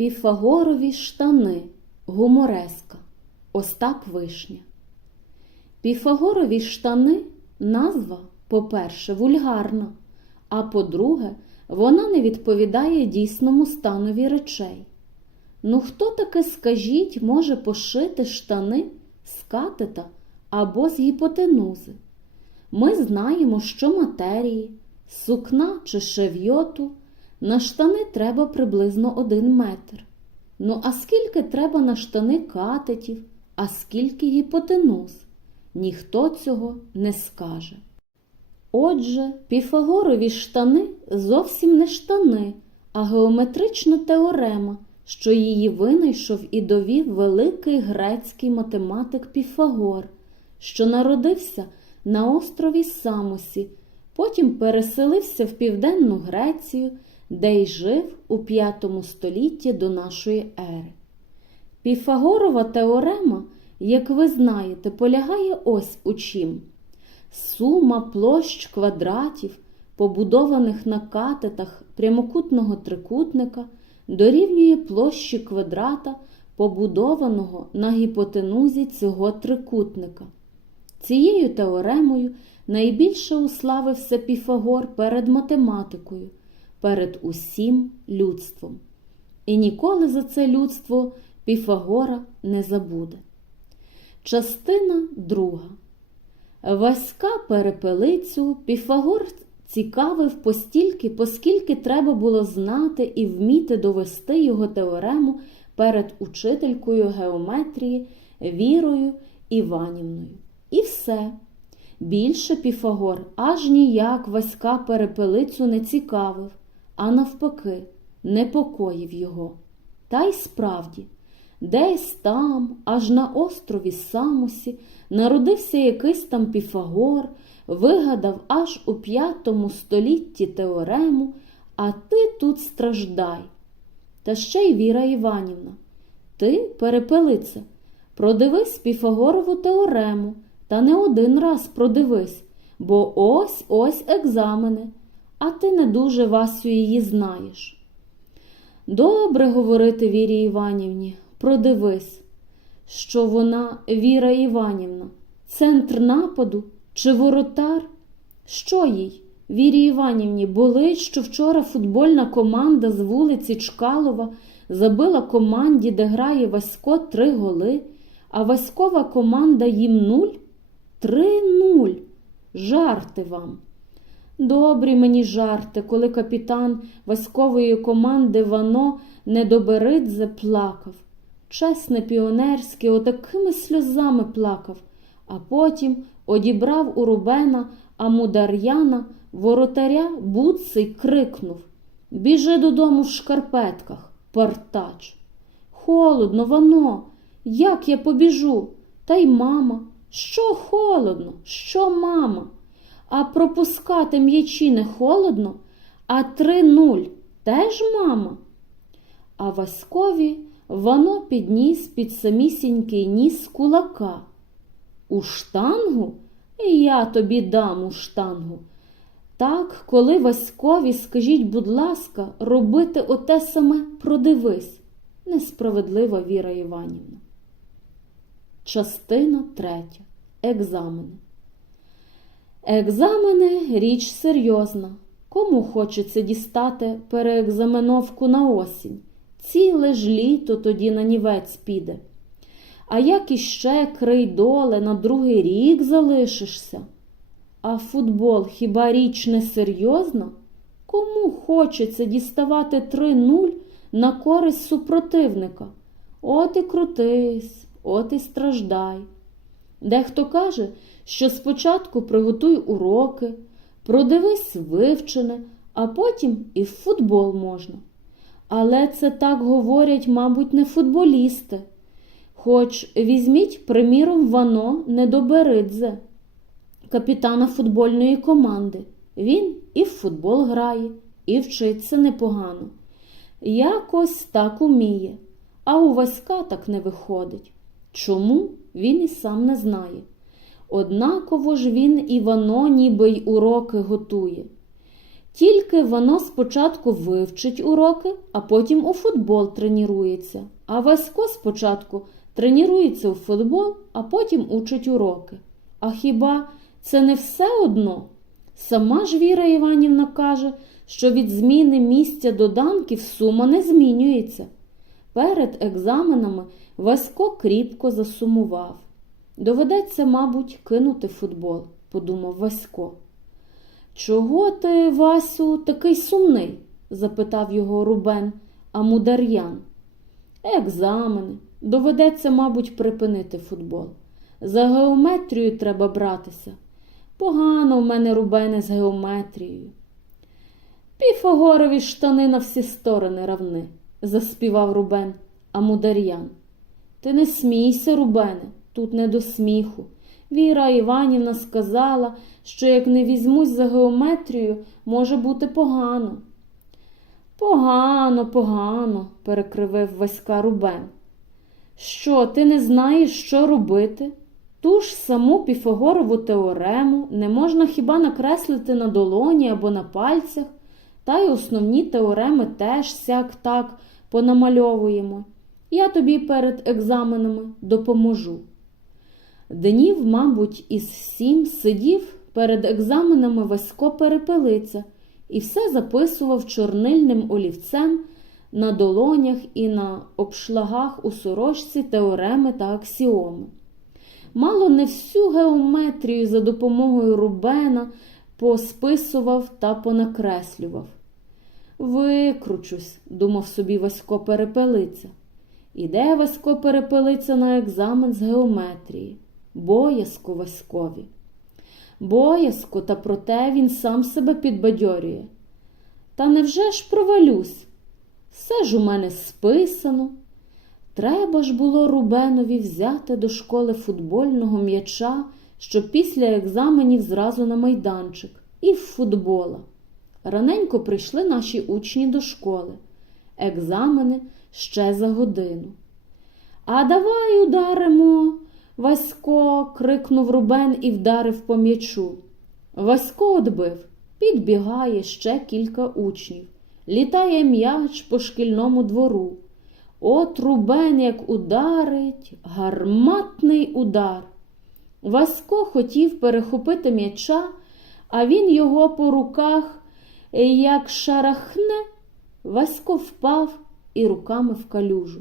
Піфагорові штани гумореска Остап Вишня. Піфагорові штани назва, по-перше, вульгарна, а по-друге, вона не відповідає дійсному станові речей. Ну, хто таке, скажіть, може пошити штани з катета або з гіпотенузи? Ми знаємо, що матерії, сукна чи шевйоту на штани треба приблизно один метр. Ну, а скільки треба на штани катетів, а скільки гіпотенуз? Ніхто цього не скаже. Отже, піфагорові штани зовсім не штани, а геометрична теорема, що її винайшов і довів великий грецький математик Піфагор, що народився на острові Самосі, потім переселився в Південну Грецію, де й жив у V столітті до нашої ери. Піфагорова теорема, як ви знаєте, полягає ось у чим. Сума площ квадратів, побудованих на катетах прямокутного трикутника, дорівнює площі квадрата, побудованого на гіпотенузі цього трикутника. Цією теоремою найбільше уславився Піфагор перед математикою, перед усім людством. І ніколи за це людство Піфагора не забуде. Частина друга. Васька перепелицю Піфагор цікавив постільки, поскільки треба було знати і вміти довести його теорему перед учителькою геометрії Вірою Іванівною. І все. Більше Піфагор аж ніяк Васька перепелицю не цікавив, а навпаки, непокоїв його. Та й справді, десь там, аж на острові Самосі, народився якийсь там Піфагор, вигадав аж у п'ятому столітті теорему, а ти тут страждай. Та ще й Віра Іванівна. Ти, перепелице, продивись Піфагорову теорему, та не один раз продивись, бо ось ось екзамени, а ти не дуже Васю її знаєш. Добре говорити Вірі Іванівні, продивись, що вона, Віра Іванівна, центр нападу чи воротар? Що їй, Вірі Іванівні, болить, що вчора футбольна команда з вулиці Чкалова забила команді, де грає Васько, три голи, а Васькова команда їм нуль? Три-нуль. Жарти вам. Добрі мені жарти, коли капітан Васькової команди Вано Недоберидзе плакав. Чесне піонерське, отакими сльозами плакав, а потім одібрав у Рубена Амудар'яна воротаря буций крикнув Біжи додому в шкарпетках, партач. Холодно, Вано, як я побіжу? Та й мама. Що холодно? Що мама? А пропускати м'ячі не холодно, а три нуль теж мама. А Васькові воно підніс під самісінький ніс кулака. У штангу? Я тобі дам у штангу. Так, коли Васькові, скажіть, будь ласка, робити оте саме продивись, несправедлива Віра Іванівна. Частина третя. Екзамени. Екзамени річ серйозна. Кому хочеться дістати переекзаменовку на осінь? Ціле ж літо тоді на нівець піде. А як іще крий доле на другий рік залишишся? А футбол хіба річ не серйозна? Кому хочеться діставати 3-0 на користь супротивника? От і крутись, от і страждай. Дехто каже, що спочатку приготуй уроки, продивись вивчене, а потім і в футбол можна. Але це так говорять, мабуть, не футболісти. Хоч візьміть, приміром, Вано Недоберидзе, капітана футбольної команди. Він і в футбол грає, і вчиться непогано. Якось так уміє, а у Васька так не виходить. Чому він і сам не знає. Однаково ж він і Вано ніби й уроки готує. Тільки воно спочатку вивчить уроки, а потім у футбол тренується. А Васько спочатку тренується у футбол, а потім учить уроки. А хіба це не все одно? Сама ж Віра Іванівна каже, що від зміни місця доданків сума не змінюється. Перед екзаменами Васько кріпко засумував. Доведеться, мабуть, кинути футбол, подумав Васько. Чого ти, Васю, такий сумний? запитав його Рубен Амудар'ян. Екзамени. Доведеться, мабуть, припинити футбол. За геометрію треба братися. Погано в мене Рубене з геометрією. Піфагорові штани на всі сторони равни, заспівав Рубен Амудар'ян. Ти не смійся, Рубене, тут не до сміху. Віра Іванівна сказала, що як не візьмусь за геометрію, може бути погано. Погано, погано, перекривив Васька Рубен. Що, ти не знаєш, що робити? Ту ж саму Піфагорову теорему не можна хіба накреслити на долоні або на пальцях, та й основні теореми теж сяк так понамальовуємо. Я тобі перед екзаменами допоможу. Днів, мабуть, із сім сидів перед екзаменами Васько Перепелиця і все записував чорнильним олівцем на долонях і на обшлагах у сорочці теореми та аксіоми. Мало не всю геометрію за допомогою Рубена посписував та понакреслював. Викручусь, думав собі Васько Перепелиця. Іде Васько Перепелиця на екзамен з геометрії. Боязко Васькові. Боязко, та проте він сам себе підбадьорює. Та невже ж провалюсь? Все ж у мене списано. Треба ж було Рубенові взяти до школи футбольного м'яча, щоб після екзаменів зразу на майданчик, і в футбола. Раненько прийшли наші учні до школи. Екзамени ще за годину. А давай ударимо. Васько, крикнув Рубен і вдарив по м'ячу. Васько одбив, підбігає ще кілька учнів. Літає м'яч по шкільному двору. От Рубен як ударить, гарматний удар. Васько хотів перехопити м'яча, а він його по руках, як шарахне, Васько впав і руками в калюжу.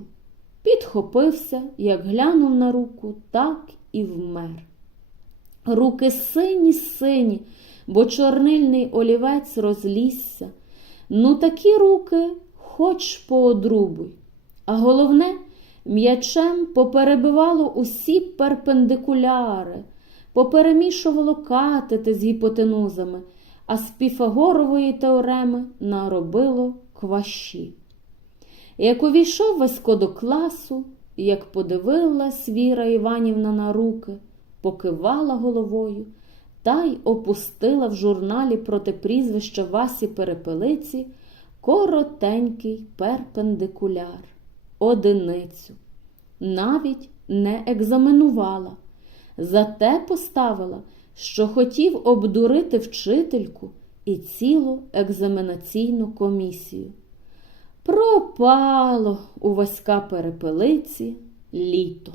Підхопився, як глянув на руку, так і вмер. Руки сині сині, бо чорнильний олівець розлізся. Ну, такі руки хоч поодрубуй. А головне, м'ячем поперебивало усі перпендикуляри, поперемішувало катети з гіпотенузами, а з Піфагорової теореми наробило кваші. Як увійшов Васько до класу, як подивилась Віра Іванівна на руки, покивала головою та й опустила в журналі проти прізвища Васі Перепелиці коротенький перпендикуляр, одиницю. Навіть не екзаменувала, зате поставила, що хотів обдурити вчительку і цілу екзаменаційну комісію. Пропало у Васька Перепелиці літо.